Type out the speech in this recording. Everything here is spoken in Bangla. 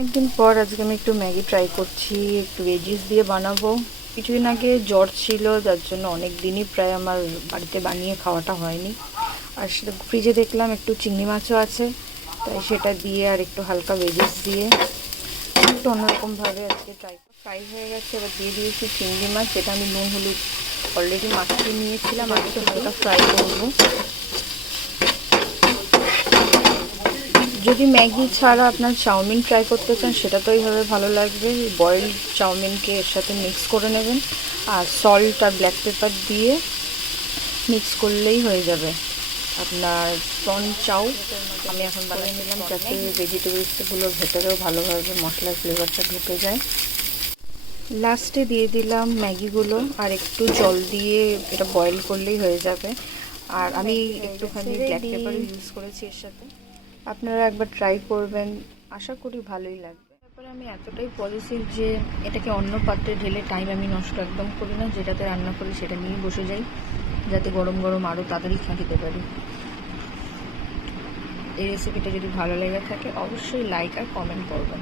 অনেকদিন পর আজকে আমি একটু ম্যাগি ট্রাই করছি, একটু ভেজিস দিয়ে বানাবো। কিছুদিন আগে জ্বর ছিল, যার জন্য অনেক দিনই প্রায় আমার বাড়িতে বানিয়ে খাওয়াটা হয়নি। আর সেটা ফ্রিজে দেখলাম একটু চিংড়ি মাছও আছে, তাই সেটা দিয়ে আর একটু হালকা ভেজিস দিয়ে একটু অন্যরকমভাবে আজকে ফ্রাই হয়ে গেছে। এবার দিয়ে দিয়েছি চিংড়ি মাছ, যেটা আমি নুন হলুদ অলরেডি মাখিয়ে নিয়েছিলাম, আর একটু হালকা ফ্রাই করবো। যদি ম্যাগি ছাড়া আপনার চাউমিন ট্রাই করতে চান, সেটা তো এইভাবে ভালো লাগবে। বয়েলড চাউমিনকে এর সাথে মিক্স করে নেবেন, আর সল্ট আর ব্ল্যাক পেপার দিয়ে মিক্স করলেই হয়ে যাবে আপনার প্রন চাউ। আমি এখন বানিয়ে নিলাম যাতে ভেজিটেবলসগুলোর ভেতরেও ভালোভাবে মশলার ফ্লেভারটা ঢুকে যায়। লাস্টে দিয়ে দিলাম ম্যাগিগুলো, আর একটু জল দিয়ে এটা বয়েল করলেই হয়ে যাবে। আর আমি একটুখানি ব্ল্যাক পেপারও ইউজ করেছি এর সাথে। আপনারা একবার ট্রাই করবেন, আশা করি ভালোই লাগবে। তারপরে আমি এতটাই পজিটিভ যে এটাকে অন্য পাত্রে ঢেলে টাইম আমি নষ্ট একদম করি না, যেটাতে রান্না করি সেটা নিয়ে বসে যাই, যাতে গরম গরম আরও তাড়াতাড়ি খেতে পারি। এই রেসিপিটা যদি ভালো লেগে থাকে অবশ্যই লাইক আর কমেন্ট করবেন।